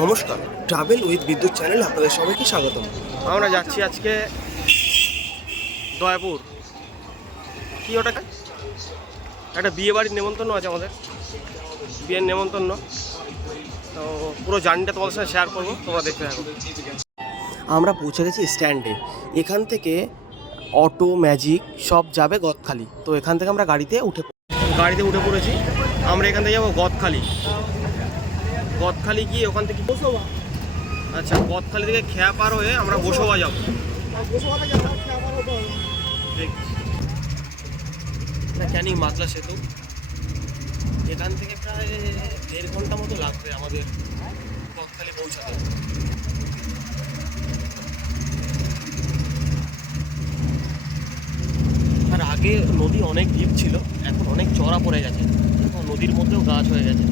নমস্কার, travel with বিদ্যুৎ চ্যানেলে আপনাদের সবাইকে স্বাগতম। আমরা যাচ্ছি আজকে দয়াপুর। কি ওটা একটা বিয়ে বাড়ির নেমন্তন্ন আছে, আমাদের বিয়ের নেমন্তন্ন। তো পুরো জার্নিটা তোমাদের সাথে শেয়ার করবো, তোমরা দেখতে থাকো। আমরা পৌঁছে গেছি স্ট্যান্ডে। এখান থেকে অটো, ম্যাজিক সব যাবে গদখালি। তো এখান থেকে আমরা গাড়িতে উঠে পড়েছি। আমরা এখান থেকে যাবো গদখালি। গদখালি গিয়ে ওখান থেকে বসোবা। আচ্ছা, গদখালি থেকে খেয়া পার হয়ে আমরা বসোবা যাবো। এটা ক্যানিং মাতলা সেতু। এখান থেকে প্রায় 1.5 ঘন্টা মতো লাগবে আমাদের গদখালি পৌঁছাতে। আর আগে নদী অনেক ডিপ ছিল, এখন অনেক চড়া পড়ে গেছে, নদীর মধ্যেও গাছ হয়ে গেছে।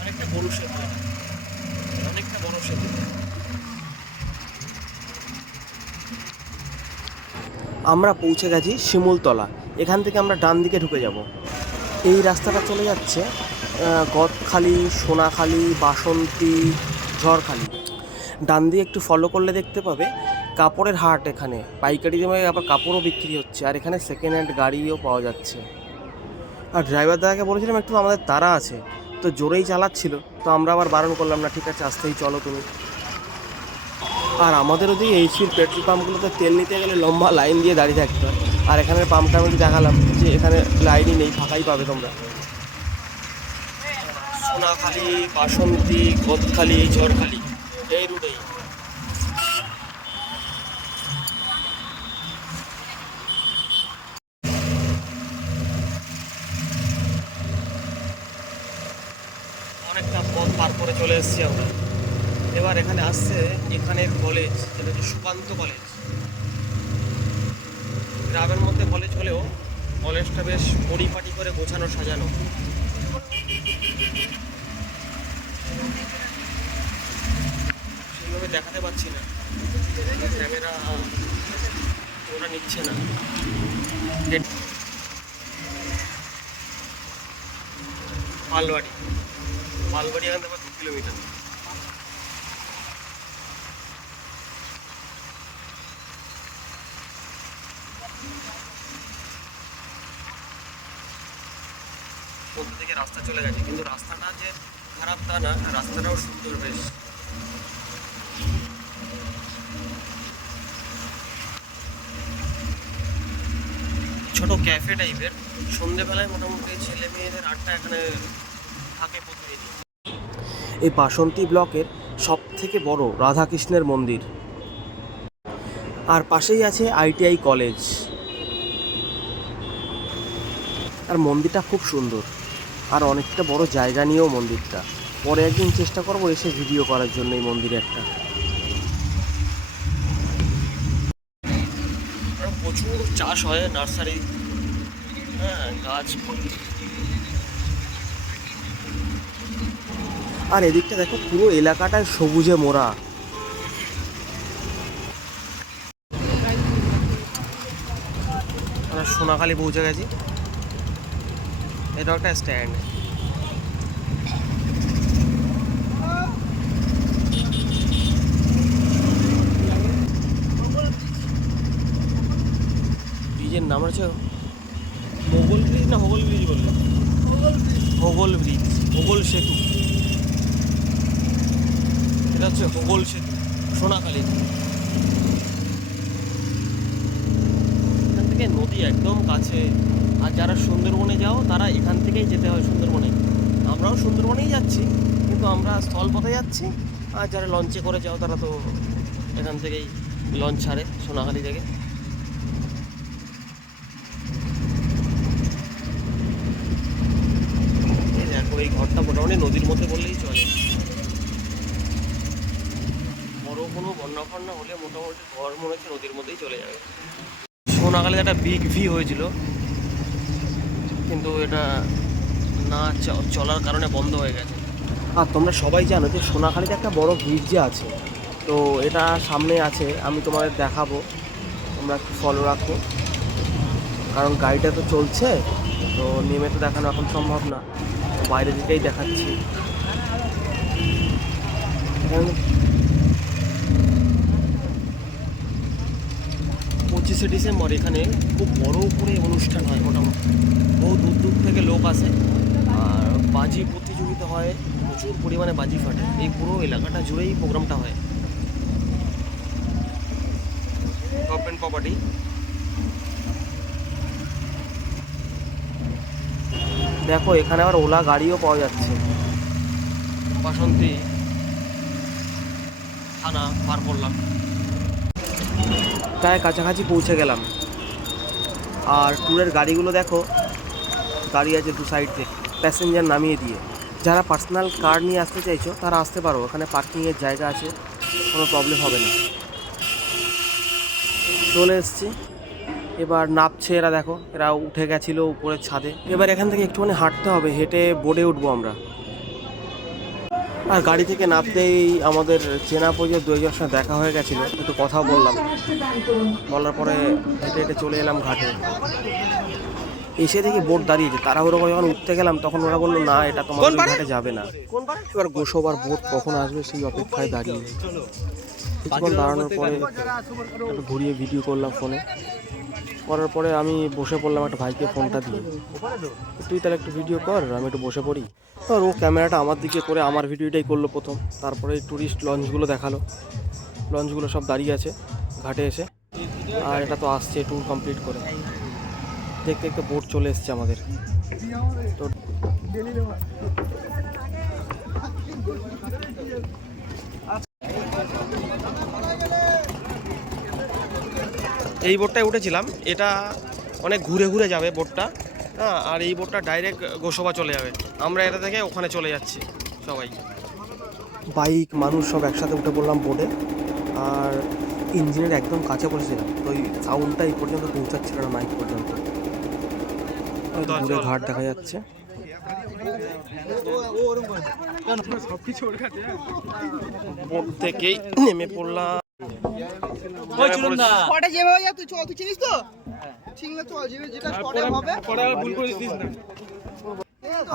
অনেকটা বড় সেতু। আমরা পৌঁছে গেছি শিমুলতলা। এখান থেকে আমরা ডান দিকে ঢুকে যাব। এই রাস্তাটা চলে যাচ্ছে গদখালি, সোনাখালি, বাসন্তী, ঝড়খালি। ডান দিয়ে একটু ফলো করলে দেখতে পাবে কাপড়ের হাট। এখানে পাইকারি দামে আবার কাপড়ও বিক্রি হচ্ছে, আর এখানে সেকেন্ড হ্যান্ড গাড়িও পাওয়া যাচ্ছে। আর ড্রাইভার দাদাকে বলেছিলাম একটু আমাদের তাড়া আছে, তো জোরেই চালাচ্ছিল, তো আমরা আবার বারণ করলাম না, ঠিক আছে আস্তেই চলো তুমি। আর আমাদের ওদিকে এইচপির পেট্রোল পাম্পগুলোতে তেল নিতে গেলে লম্বা লাইন দিয়ে দাঁড়িয়ে থাকতে হয়। আর এখানের পাম্পটা আমি দেখালাম যে এখানে লাইনই নেই, ফাঁকাই পাবে তোমরা। সোনাখালি, বাসন্তী, গদখালি, ঝড়খালি এই রুটেই। অনেকটা পথ পার করে চলে এসেছি আমরা। এবার এখানে আসছে এখানের কলেজ, যেটা হচ্ছে সুকান্ত কলেজ। গ্রামের মধ্যে কলেজ হলেও কলেজটা বেশ পরিপাটি করে গোছানো সাজানো। সেইভাবে দেখাতে পারছি না, ক্যামেরা ওরা নিচ্ছে না। মালবাড়ি এখান থেকে 2 কিলোমিটার। মধ্যে থেকে রাস্তা চলে গেছে, কিন্তু রাস্তাটা যে খারাপ তা না, রাস্তাটাও সুন্দর বেশ। ছোট ক্যাফে টাইপের, সন্ধেবেলায় মোটামুটি ছেলে মেয়েদের আড্ডা এখানে থাকে প্রতিদিনই। এই বাসন্তী ব্লকের সব থেকে বড় রাধাকৃষ্ণের মন্দির। আর পাশেই আছে ITI কলেজ। আর মন্দিরটা খুব সুন্দর, আর অনেকটা বড় জায়গা নিয়েও মন্দিরটা। পরে একদিন চেষ্টা করবো এসে ভিডিও করার জন্য এই মন্দিরে একটা। প্রচুর চাষ হয়, নার্সারি, হ্যাঁ, গাছ। আর এদিকটা দেখো, পুরো এলাকাটায় সবুজে মোড়া। আমরা সোনাখালি পৌঁছে গেছি। এটা একটা স্ট্যান্ড। ব্রিজের নাম হচ্ছে মোগল ব্রিজ না হোগল ব্রিজ বললে? হোগল ব্রিজ, হোগল সেতু। এটা হচ্ছে হোগল সেতু, সোনাখালি। এখান থেকে নদী একদম কাছে। আর যারা সুন্দরবনে যাও তারা এখান থেকেই যেতে হয় সুন্দরবনে। আমরাও সুন্দরবনেই যাচ্ছি, কিন্তু আমরা স্থলপথে যাচ্ছি। আর যারা লঞ্চে করে যাও তারা তো এখান থেকেই লঞ্চ ছাড়ে সোনাখালি থেকে। এই দেখো, এই ঘরটা মোটামুটি নদীর মধ্যে বললেই চলে। বড় কোনো বন্যা ফন্যা হলে মোটামুটি ঘর মনে হচ্ছে নদীর মধ্যেই চলে যাবে। সোনাখালিতে একটা বিগ ভি হয়েছিল, কিন্তু এটা না চলার কারণে বন্ধ হয়ে গেছে। আর তোমরা সবাই জানো যে সোনাখালিতে একটা বড় ব্রিজ আছে, তো এটা সামনে আছে, আমি তোমাদের দেখাবো, তোমরা একটু ফলো রাখো, কারণ গাড়িটা তো চলছে, তো নেমে তো দেখানো এখন সম্ভব না, বাইরে দিকেই দেখাচ্ছি। 25শে ডিসেম্বর এখানে খুব বড় করে অনুষ্ঠান হয়, মোটামুটি বহু দূর দূর থেকে লোক আসে, আর বাজি প্রতিযোগিতা হয়, প্রচুর পরিমাণে বাজি ফাটে, এই পুরো এলাকাটা জুড়েই প্রোগ্রামটা হয়। Government property. দেখো এখানে আবার ওলা গাড়িও পাওয়া যাচ্ছে। বাসন্তী থানা পার করলাম, প্রায় কাছাকাছি পৌঁছে গেলাম। আর ট্যুরের গাড়িগুলো দেখো, গাড়ি আছে দু সাইড থেকে প্যাসেঞ্জার নামিয়ে দিয়ে। যারা পার্সোনাল কার নিয়ে আসতে চাইছো তারা আসতে পারো, ওখানে পার্কিংয়ের জায়গা আছে, কোনো প্রবলেম হবে না। চলে এসছি, এবার নামছে এরা, দেখো এরা উঠে গেছিলো উপরের ছাদে। এবার এখান থেকে একটুখানি হাঁটতে হবে, হেঁটে বোর্ডে উঠবো আমরা। আর গাড়ি থেকে নামতেই আমাদের চেনা পরিচয় দু একজনের সঙ্গে দেখা হয়ে গেছিলো, একটু কথাও বললাম, বলার পরে হেঁটে হেঁটে চলে এলাম ঘাটে। এসে দেখি বোট দাঁড়িয়েছে, তাড়াহুড়ো করে যখন উঠতে গেলাম তখন ওরা বললো না, এটা তোমাদের ঘাটে যাবে না। এবার গোসবার বোট কখন আসবে সেই অপেক্ষায় দাঁড়িয়ে, কিছুক্ষণ দাঁড়ানোর পরে একটু ঘুরিয়ে ভিডিও করলাম ফোনে, করার পরে আমি বসে পড়লাম একটা ভাইকে ফোনটা দিয়ে, তুই তাহলে একটু ভিডিও কর, আমি একটু বসে পড়ি। আর ও ক্যামেরাটা আমার দিকে করে আমার ভিডিওটাই করলো প্রথম, তারপরে ট্যুরিস্ট লঞ্চগুলো দেখালো, লঞ্চগুলো সব দাঁড়িয়ে আছে ঘাটে এসে। আর এটা তো আসছে ট্যুর কমপ্লিট করে, দেখতে দেখতে বোট চলে এসছে আমাদের। তো এই বোটটায় উঠেছিলাম, এটা অনেক ঘুরে ঘুরে যাবে বোটটা, হ্যাঁ, আর এই বোটটা ডাইরেক্ট গোসবা চলে যাবে, আমরা এটা থেকে ওখানে চলে যাচ্ছি সবাই। বাইক মানুষ সব একসাথে উঠে পড়লাম বোটে, আর ইঞ্জিনের একদম কাছে বসেছিলাম, তো ওই সাউন্ডটা এই পর্যন্ত পৌঁছাচ্ছিল না মাইক পর্যন্ত। দূরে ঘাট দেখা যাচ্ছে। বোট থেকেই নেমে পড়লাম।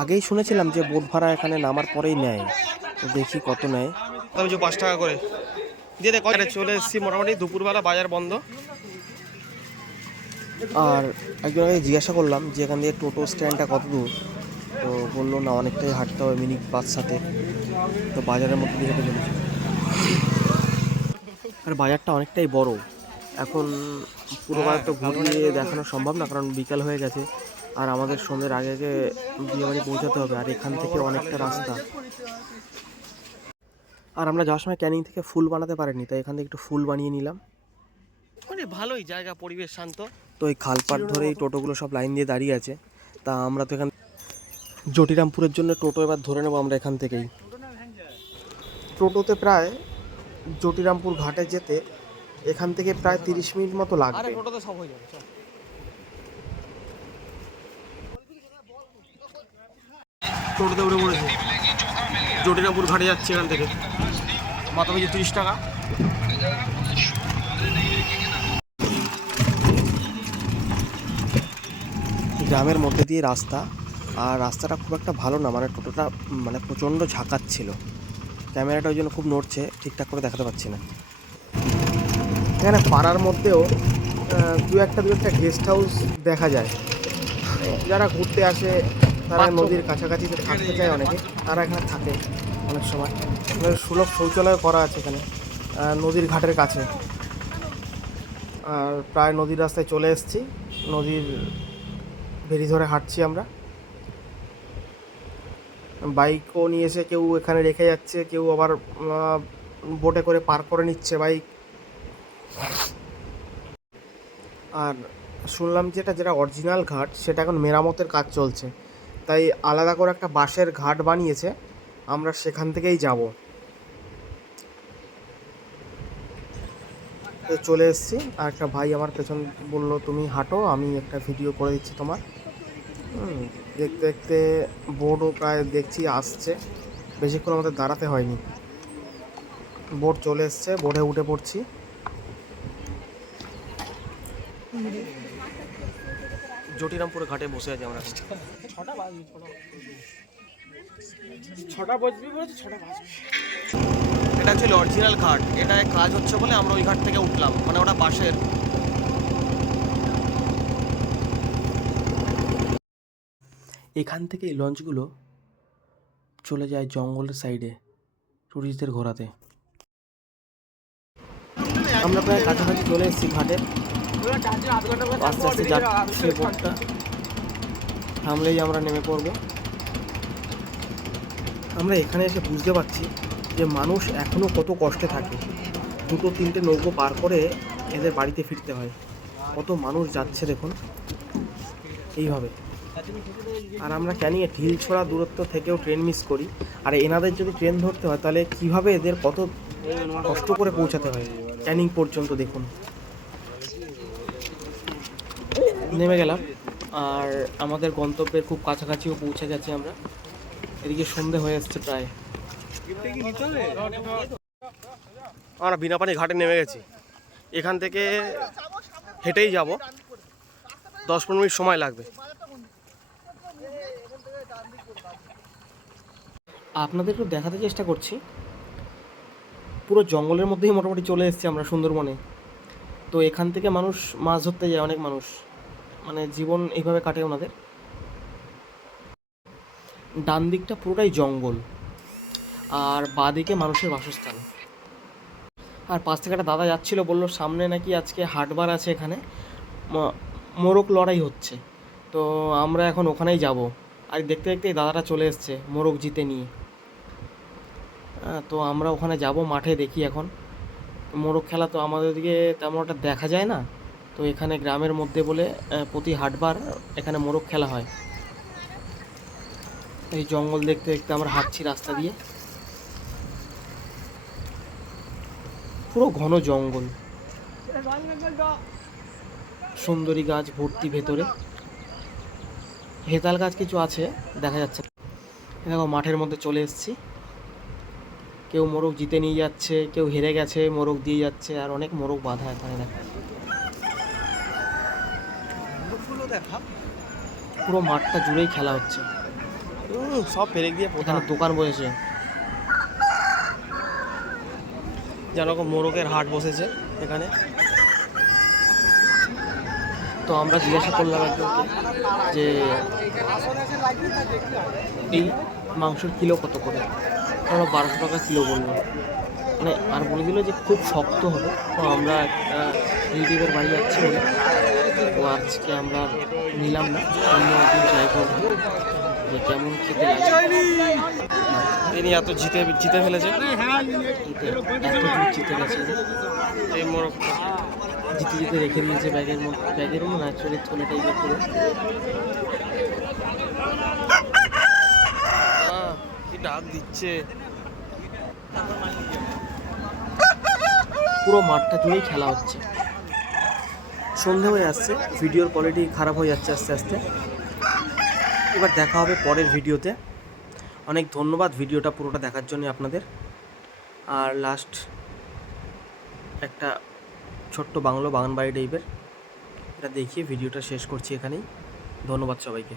আগেই শুনেছিলাম যে বোট ভাড়া এখানে নামার পরেই নেয়, তো দেখি কত নেয়। তবে যে 5 টাকা করে দিয়ে দেখ। চলে এসেছি, মোটামুটি দুপুরবেলা, বাজার বন্ধ। আর একজনকে জিজ্ঞাসা করলাম যে এখান দিয়ে টোটো স্ট্যান্ডটা কত দূর, তো বললো না অনেকটাই হাঁটতে হবে, মিনিট 5-7। তো বাজারের মধ্যে দিয়ে হেঁটে চলেছি। আর বাজারটা অনেকটাই বড়, এখন পুরো বাজার তো ঘুরিয়ে দেখানো সম্ভব না, কারণ বিকাল হয়ে গেছে, আর আমাদের সন্ধ্যের আগে আগে বিয়েবাড়ি পৌঁছাতে হবে, আর এখান থেকে অনেকটা রাস্তা। আর আমরা যাওয়ার সময় ক্যানিং থেকে ফুল বানাতে পারিনি, তাই এখান থেকে একটু ফুল বানিয়ে নিলাম। মানে ভালোই জায়গা, পরিবেশ শান্ত। তো এই খালপাট ধরে এই টোটোগুলো সব লাইন দিয়ে দাঁড়িয়ে আছে, তা আমরা তো এখান জটিরামপুরের জন্য টোটো এবার ধরে নেবো আমরা এখান থেকেই। টোটোতে প্রায় জটিরামপুর ঘাটে যেতে এখান থেকে প্রায় 30 মিনিট মতো লাগবে। টোটোতে সব হয়ে যাবে। টোটোতে উঠে পড়েছি, জটিরামপুর ঘাটে যাচ্ছে এখান থেকে, মাথা পিছু 30 টাকা। গ্রামের মধ্যে দিয়ে রাস্তা, আর রাস্তাটা খুব একটা ভালো না, মানে টোটোটা মানে প্রচণ্ড ঝাঁকাচ্ছিল, ক্যামেরাটা ওই জন্য খুব নড়ছে, ঠিকঠাক করে দেখাতে পারছি না। এখানে পাড়ার মধ্যেও দু একটা গেস্ট হাউস দেখা যায়, যারা ঘুরতে আসে তারা নদীর কাছাকাছি থাকতে চায় অনেকে, তারা এখানে থাকে অনেক সময়। সুলভ শৌচালয় করা আছে এখানে নদীর ঘাটের কাছে। আর প্রায় নদীর রাস্তায় চলে এসেছি, নদীর ভেরি ধরে হাঁটছি আমরা। বাইকও নিয়ে এসে কেউ এখানে রেখে যাচ্ছে, কেউ আবার বোটে করে পার করে নিচ্ছে বাইক। আর শুনলাম যেটা অরিজিনাল ঘাট সেটা এখন মেরামতের কাজ চলছে, তাই আলাদা করে একটা বাঁশের ঘাট বানিয়েছে, আমরা সেখান থেকেই যাব। চলে এসেছি, আর একটা ভাই আমার পেছন বললো তুমি হাঁটো, আমি একটা ভিডিও করে দিচ্ছি তোমার। দেখতে দেখতে বোটও প্রায় দেখছি আসছে, বেশিক্ষণ আমাদের দাঁড়াতে হয়নি, বোট চলে এসছে, বোটে উঠে পড়ছি। জটিরামপুর ঘাটে বসে আছি আমরা এখন। ছটা বাজবে বলছে, ছটা বাজবে। এটা অ্যাকচুয়ালি অরিজিনাল ঘাট, এটা কাজ হচ্ছে বলে আমরা ওই ঘাট থেকে উঠলাম, মানে ওটা বাসের। এখান থেকে এই লঞ্চগুলো চলে যায় জঙ্গলের সাইডে টুরিস্টদের ঘোরাতে। আমরা প্রায় কাছাকাছি চলে এসেছি ঘাটে। আস্তে আস্তে যাচ্ছে বোটটা, থামলেই আমরা নেমে পড়ব। আমরা এখানে এসে বুঝতে পারছি যে মানুষ এখনও কত কষ্টে থাকে। 2-3টে নৌকো পার করে এদের বাড়িতে ফিরতে হয়। কত মানুষ যাচ্ছে দেখুন এইভাবে। আর আমরা ক্যানিংয়ে ঢিল ছোড়া দূরত্ব থেকেও ট্রেন মিস করি। আর এনাদের যদি ট্রেন ধরতে হয় তাহলে কীভাবে এদের কত কষ্ট করে পৌঁছাতে হয় ক্যানিং পর্যন্ত দেখুন। নেমে গেলাম আর আমাদের গন্তব্যের খুব কাছাকাছিও পৌঁছে গেছি আমরা। এদিকে সন্ধে হয়ে এসছে প্রায়। আমরা বিনাপানি ঘাটে নেমে গেছি। এখান থেকে হেঁটেই যাব, 10-15 মিনিট সময় লাগবে। আপনাদের একটু দেখাতে চেষ্টা করছি, পুরো জঙ্গলের মধ্যেই মোটামুটি চলে এসেছি আমরা সুন্দরবনে। তো এখান থেকে মানুষ মাছ ধরতে যায়, অনেক মানুষ, মানে জীবন এইভাবে কাটে ওনাদের। ডান দিকটা পুরোটাই জঙ্গল আর বাঁ দিকে মানুষের বাসস্থান। আর পাশ থেকে একটা দাদা যাচ্ছিল, বললো সামনে নাকি আজকে হাটবার আছে, এখানে মোরগ লড়াই হচ্ছে। তো আমরা এখন ওখানেই যাব। আর দেখতে দেখতে এই দাদাটা চলে এসছে মোরগ জিতে নিয়ে। তো আমরা ওখানে যাব, মাঠে দেখি এখন মোরগ খেলা। তো আমাদের দিকে তেমন একটা দেখা যায় না, তো এখানে গ্রামের মধ্যে বলে প্রতি হাটবার এখানে মোরগ খেলা হয়। এই জঙ্গল দেখতে দেখতে আমরা হাঁটছি রাস্তা দিয়ে, পুরো ঘন জঙ্গল, সুন্দরী গাছ ভর্তি ভেতরে। হেতাল গাছ কিছু আছে দেখা যাচ্ছে। দেখো মাঠের মধ্যে চলে এসেছি। কেউ মোরগ জিতে নিয়ে যাচ্ছে, কেউ হেরে গেছে মোরগ দিয়ে যাচ্ছে, আর অনেক মোরগ বাঁধা এখানে দেখা। পুরো মাঠটা জুড়েই খেলা হচ্ছে, সব পেরেক দিয়ে এখানে দোকান বসেছে, যেরকম মোরগের হাট বসেছে এখানে। তো আমরা জিজ্ঞাসা করলাম একজনকে যে এই মাংসের কিলো কত করে, আমরা 1200 টাকা কিলো বললো। মানে আর বলে দিল যে খুব শক্ত হবে। তো আমরা একটা রিলেটিভের বাড়ি যাচ্ছি বলে তো আজকে আমরা নিলাম না, অন্য একদিন ট্রাই করবো যে কেমন খেতে লাগে। তিনি এত জিতে ফেলেছে, এত জিতে গেছে এই মোরগ, জিতে জিতে রেখে দিয়েছে ব্যাগের মধ্যে। ব্যাগের মধ্যে অ্যাকচুয়ালি থলে টাইপের করে। কি ডাক দিচ্ছে, পুরো মাঠটা জুড়েই খেলা হচ্ছে। সন্ধে হয়ে আসছে, ভিডিওর কোয়ালিটি খারাপ হয়ে যাচ্ছে আস্তে আস্তে। এবার দেখা হবে পরের ভিডিওতে। অনেক ধন্যবাদ ভিডিওটা পুরোটা দেখার জন্য আপনাদের। আর লাস্ট একটা ছোট্ট বাংলো বাগান বাড়ি টাইপের, এটা দেখিয়ে ভিডিওটা শেষ করছি এখানেই। ধন্যবাদ সবাইকে।